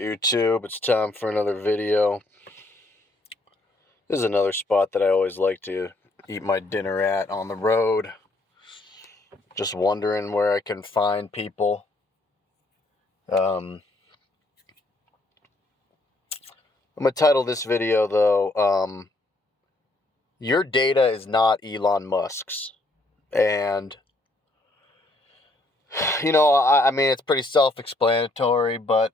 YouTube, it's time for another video. This is another spot that I always like to eat my dinner at on the road. Just wondering where I can find people. I'm going to title this video, though, Your Data is Not Elon Musk's. And, I mean, it's pretty self-explanatory, but,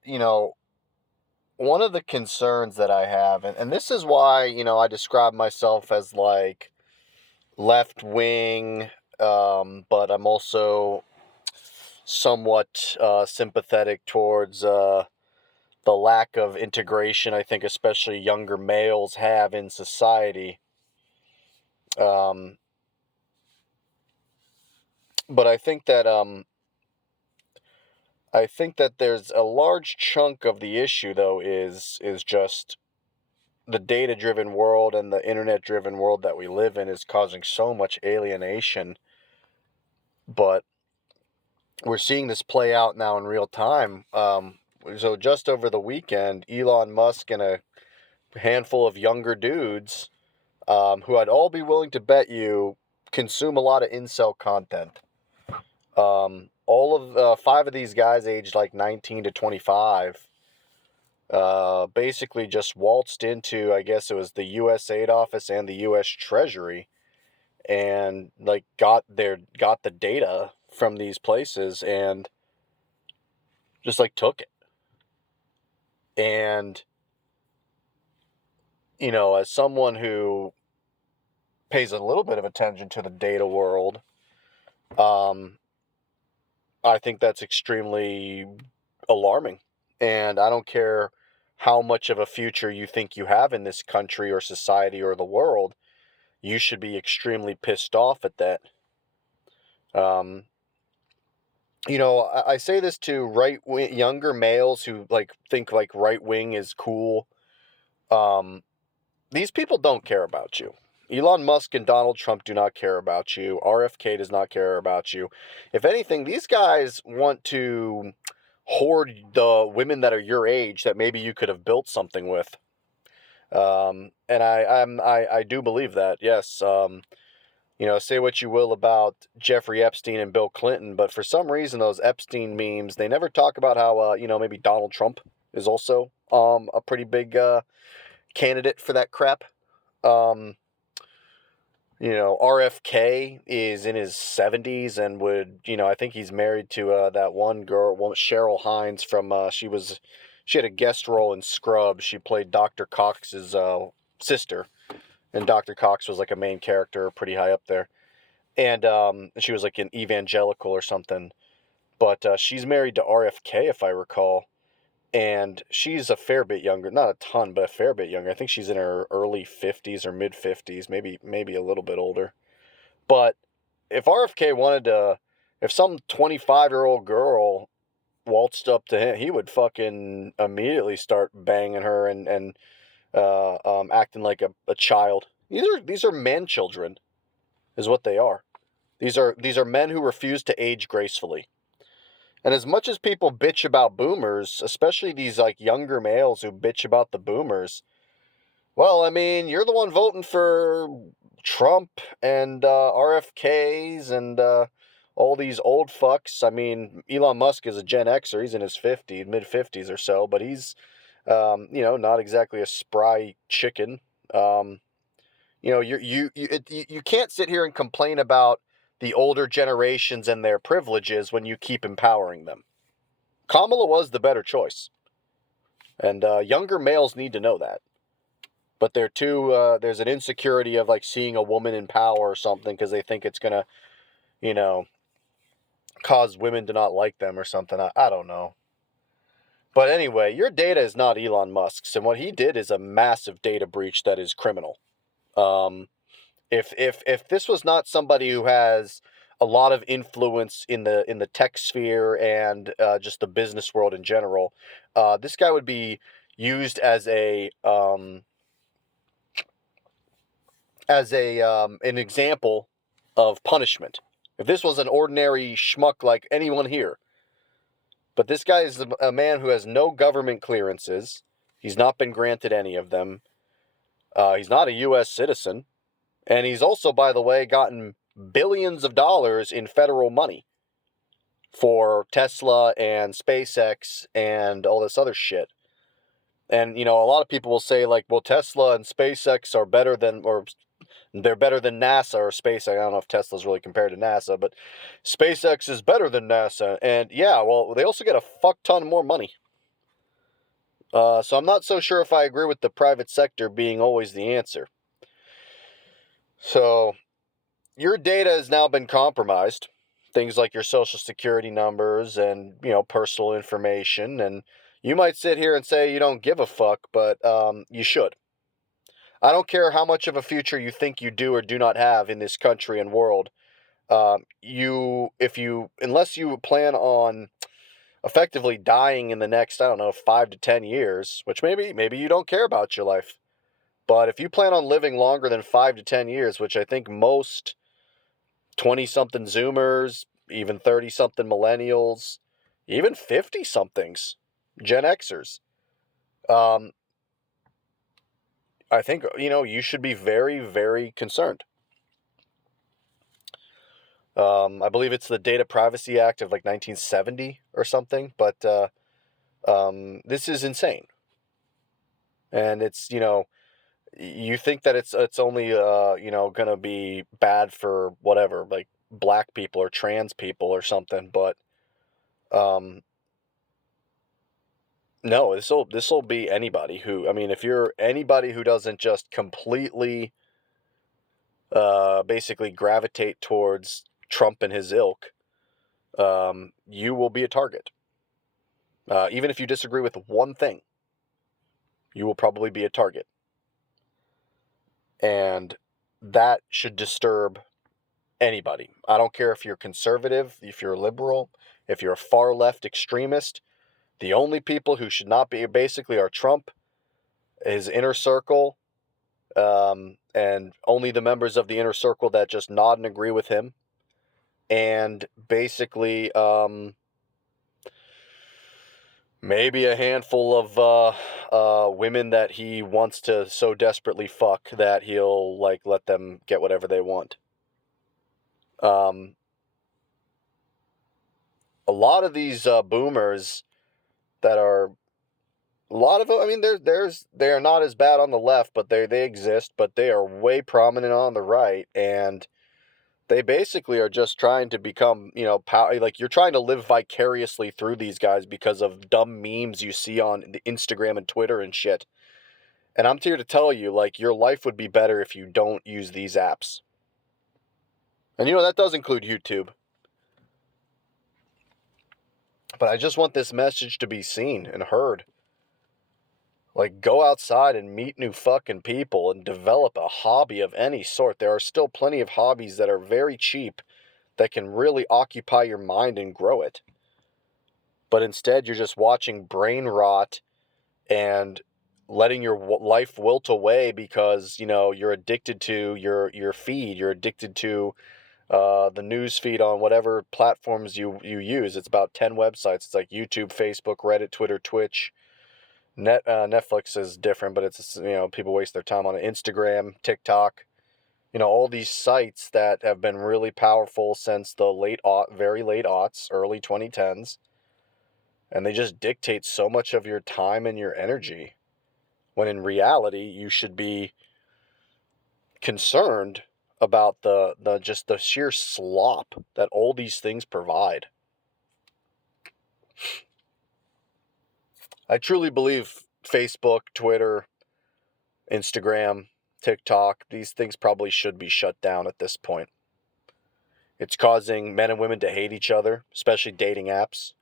one of the concerns that I have, and this is why, I describe myself as like left wing, but I'm also somewhat sympathetic towards the lack of integration I think especially younger males have in society. But I think that there's a large chunk of the issue, though, is just the data-driven world and the internet-driven world that we live in is causing so much alienation. But we're seeing this play out now in real time. So just over the weekend, Elon Musk and a handful of younger dudes, who I'd all be willing to bet you consume a lot of incel content. All of 5 of these guys aged like 19 to 25 basically just waltzed into, I guess it was the USAID office and the US Treasury, and like got the data from these places and just like took it. And as someone who pays a little bit of attention to the data world, I think that's extremely alarming. And I don't care how much of a future you think you have in this country or society or the world, you should be extremely pissed off at that. I say this to younger males who think like right wing is cool. These people don't care about you. Elon Musk and Donald Trump do not care about you. RFK does not care about you. If anything, these guys want to hoard the women that are your age that maybe you could have built something with. And I do believe that. Yes. Say what you will about Jeffrey Epstein and Bill Clinton, but for some reason those Epstein memes, they never talk about how maybe Donald Trump is also a pretty big candidate for that crap. RFK is in his 70s and would, I think he's married to that one girl, Cheryl Hines from, she had a guest role in Scrubs. She played Dr. Cox's sister, and Dr. Cox was like a main character, pretty high up there. And she was like an evangelical or something. But she's married to RFK, if I recall. And she's a fair bit younger, not a ton, but a fair bit younger. I think she's in her early 50s or mid 50s, maybe a little bit older. But if RFK if some 25-year-old girl waltzed up to him, he would fucking immediately start banging her and acting like a child. These are man children, is what they are. These are men who refuse to age gracefully. And as much as people bitch about boomers, especially these like younger males who bitch about the boomers, well, I mean, you're the one voting for Trump and RFKs and all these old fucks. I mean, Elon Musk is a Gen Xer. He's in his mid 50s or so, but he's, not exactly a spry chicken. You can't sit here and complain about the older generations and their privileges when you keep empowering them. Kamala was the better choice. And younger males need to know that. But there's an insecurity of like seeing a woman in power or something because they think it's going to, cause women to not like them or something. I don't know. But anyway, your data is not Elon Musk's. And what he did is a massive data breach that is criminal. If this was not somebody who has a lot of influence in the tech sphere and just the business world in general, this guy would be used as an example of punishment. If this was an ordinary schmuck like anyone here, But this guy is a man who has no government clearances. He's not been granted any of them. He's not a U.S. citizen. And he's also, by the way, gotten billions of dollars in federal money for Tesla and SpaceX and all this other shit. And, a lot of people will say, like, well, Tesla and SpaceX are better than, or they're better than NASA or SpaceX. I don't know if Tesla's really compared to NASA, but SpaceX is better than NASA. And yeah, well, they also get a fuck ton more money. So I'm not so sure if I agree with the private sector being always the answer. So your data has now been compromised. Things like your social security numbers and, personal information. And you might sit here and say you don't give a fuck, but you should. I don't care how much of a future you think you do or do not have in this country and world. Unless you plan on effectively dying in the next, I don't know, 5 to 10 years, which maybe you don't care about your life. But if you plan on living longer than 5 to 10 years, which I think most 20-something Zoomers, even 30-something millennials, even 50-somethings, Gen Xers, I think, you should be very, very concerned. I believe it's the Data Privacy Act of like 1970 or something, but this is insane. And it's, you think that it's only, going to be bad for whatever, like black people or trans people or something, but no, this will be anybody who, if you're anybody who doesn't just completely basically gravitate towards Trump and his ilk, you will be a target. Even if you disagree with one thing, you will probably be a target. And that should disturb anybody. I don't care if you're conservative, if you're liberal, if you're a far left extremist. The only people who should not be basically are Trump, his inner circle, and only the members of the inner circle that just nod and agree with him. And basically, maybe a handful of women that he wants to so desperately fuck that he'll like let them get whatever they want. A lot of these boomers that are, a lot of them, they are not as bad on the left, but they exist, but they are way prominent on the right, and they basically are just trying to become, like you're trying to live vicariously through these guys because of dumb memes you see on the Instagram and Twitter and shit. And I'm here to tell you, like, your life would be better if you don't use these apps. And that does include YouTube. But I just want this message to be seen and heard. Like, go outside and meet new fucking people and develop a hobby of any sort. There are still plenty of hobbies that are very cheap that can really occupy your mind and grow it. But instead, you're just watching brain rot and letting your life wilt away because, you're addicted to your feed. You're addicted to the news feed on whatever platforms you use. It's about 10 websites. It's like YouTube, Facebook, Reddit, Twitter, Twitch. Netflix is different, but it's, people waste their time on it. Instagram, TikTok, all these sites that have been really powerful since the very late aughts, early 2010s. And they just dictate so much of your time and your energy, when in reality, you should be concerned about the sheer slop that all these things provide. I truly believe Facebook, Twitter, Instagram, TikTok, these things probably should be shut down at this point. It's causing men and women to hate each other, especially dating apps.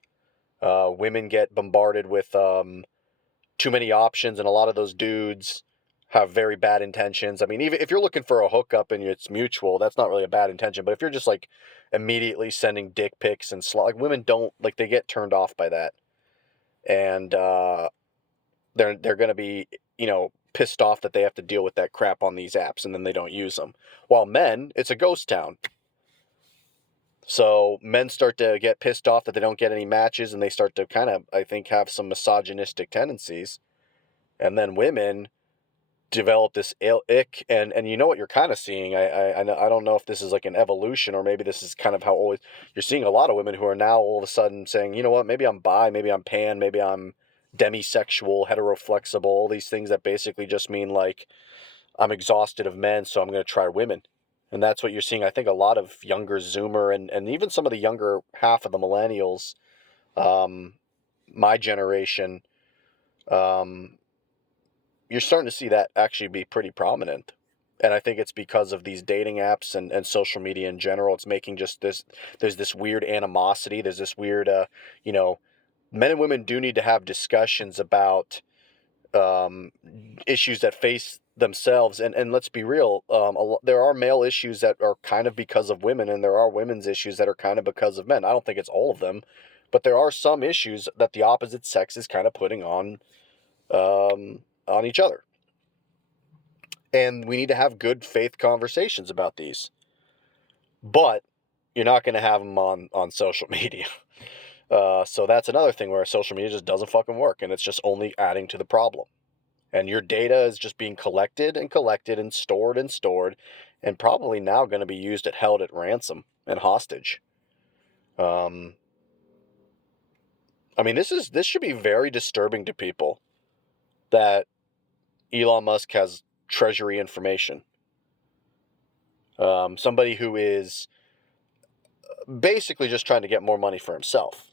Women get bombarded with too many options, and a lot of those dudes have very bad intentions. Even if you're looking for a hookup and it's mutual, that's not really a bad intention. But if you're just like immediately sending dick pics and like, women don't, like, they get turned off by that, and they're gonna be pissed off that they have to deal with that crap on these apps, and then they don't use them. While men, it's a ghost town. So men start to get pissed off that they don't get any matches, and they start to kind of, I think, have some misogynistic tendencies. And then women develop this ick, and you know what you're kind of seeing. I don't know if this is like an evolution, or maybe this is kind of how always you're seeing a lot of women who are now all of a sudden saying, you know what, maybe I'm bi, maybe I'm pan, maybe I'm demisexual, heteroflexible, all these things that basically just mean like I'm exhausted of men, so I'm going to try women. And that's what you're seeing. I think a lot of younger Zoomer and even some of the younger half of the millennials, um, my generation, um, you're starting to see that actually be pretty prominent. And I think it's because of these dating apps and social media in general. It's making just this, there's this weird animosity. There's this weird, you know, men and women do need to have discussions about um, issues that face themselves. And let's be real, there are male issues that are kind of because of women, and there are women's issues that are kind of because of men. I don't think it's all of them, but there are some issues that the opposite sex is kind of putting on each other. And we need to have good faith conversations about these. But you're not going to have them on social media. So that's another thing where social media just doesn't fucking work, and it's just only adding to the problem. And your data is just being collected and collected and stored, and probably now going to be used at held at ransom and hostage. Um, I mean, this should be very disturbing to people that Elon Musk has treasury information. Somebody who is basically just trying to get more money for himself.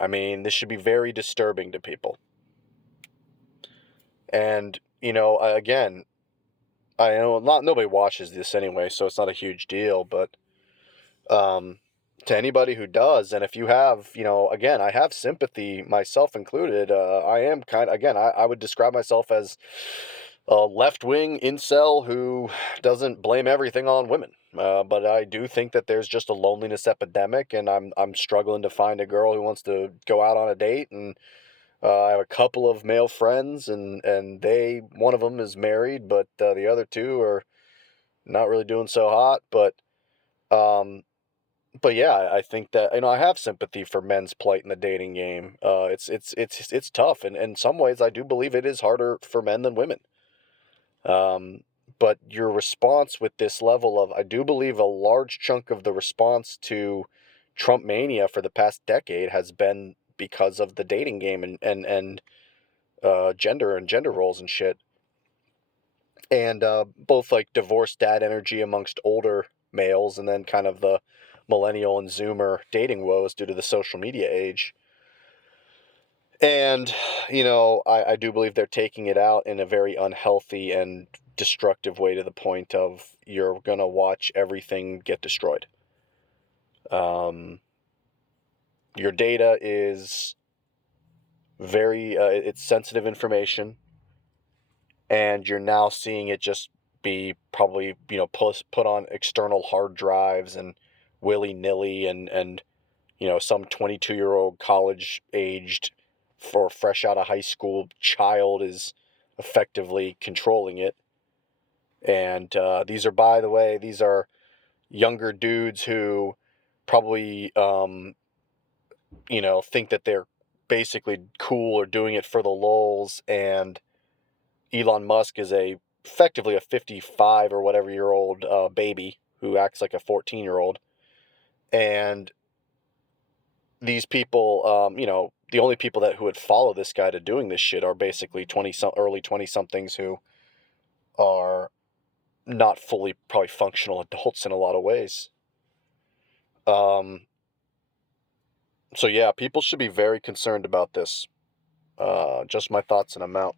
I mean, this should be very disturbing to people. And, you know, again, I know nobody watches this anyway, so it's not a huge deal, but um, to anybody who does, and if you have, you know, again, I have sympathy, myself included. I am again, I would describe myself as a left-wing incel who doesn't blame everything on women. But I do think that there's just a loneliness epidemic, and I'm struggling to find a girl who wants to go out on a date. And I have a couple of male friends, and one of them is married, but the other two are not really doing so hot. Um, but yeah, I think that, you know, I have sympathy for men's plight in the dating game. It's tough, and in some ways, I do believe it is harder for men than women. Um, but your response with this level of, I do believe a large chunk of the response to Trump mania for the past decade has been because of the dating game and gender roles and shit, and both like divorced dad energy amongst older males, and then kind of the millennial and Zoomer dating woes due to the social media age. And, you know, I do believe they're taking it out in a very unhealthy and destructive way, to the point of you're going to watch everything get destroyed. Um, your data is it's sensitive information, and you're now seeing it just be probably, you know, put on external hard drives and willy-nilly, and you know, some 22-year-old college aged for fresh out of high school child is effectively controlling it. And these are, by the way, these are younger dudes who probably you know, think that they're basically cool or doing it for the lulz. And Elon Musk is effectively a 55 or whatever year old baby who acts like a 14-year-old. And these people, you know, the only people who would follow this guy to doing this shit are basically early 20 somethings who are not fully probably functional adults in a lot of ways. Um, so yeah, people should be very concerned about this. Just my thoughts, and I'm out.